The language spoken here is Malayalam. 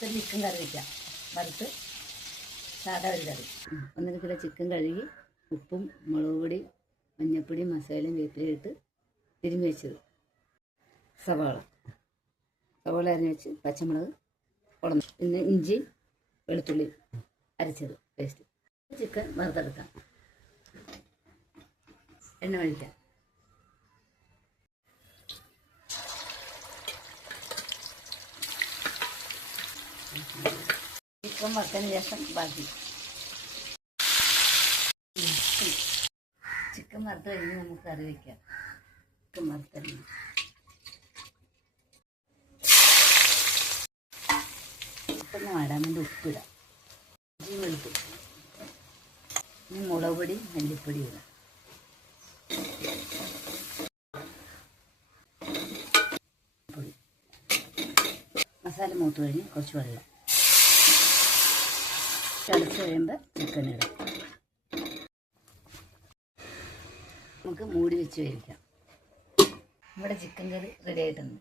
ചിക്കൻ കറി വയ്ക്കാം. വറുത്ത് സാധാ ഒരു കറി. 1 കിലോ ചിക്കൻ കഴുകി ഉപ്പും മുളക് പൊടി മഞ്ഞൾപ്പൊടി മസാലയും വേപ്പിലയും ഇട്ട് തിരുമ്മി വെച്ചത്. സവാള അരിഞ്ഞ് വെച്ച് പച്ചമുളക് ഉടന്നു, പിന്നെ ഇഞ്ചി വെളുത്തുള്ളി അരച്ചത് പേസ്റ്റ്. ചിക്കൻ വറുത്തെടുക്കാം. എണ്ണ ഒഴിക്കാം. ചിക്കൻ വറുത്തതിന് ശേഷം ബാക്കി ചിക്കൻ വറുത്ത് കഴിഞ്ഞ് നമുക്ക് കറി വയ്ക്കാം. ചിക്കൻ വറുത്തരിഞ്ഞ് ഉപ്പൊന്ന് വാടാൻ വേണ്ടി ഉപ്പിടാം. ഇഞ്ചി വെളുത്തു, ഇനി മുളക് പൊടി മല്ലിപ്പൊടി ഇടാം. പൊടി മസാല മൂത്ത് കഴിഞ്ഞ് കുറച്ച് വെള്ളം ചതച്ച് കഴിയുമ്പോൾ ചിക്കൻ ഇടാം. നമുക്ക് മൂടി വെച്ച് വേവിക്കാം. നമ്മുടെ ചിക്കൻ കറി റെഡി ആയിട്ടുണ്ട്.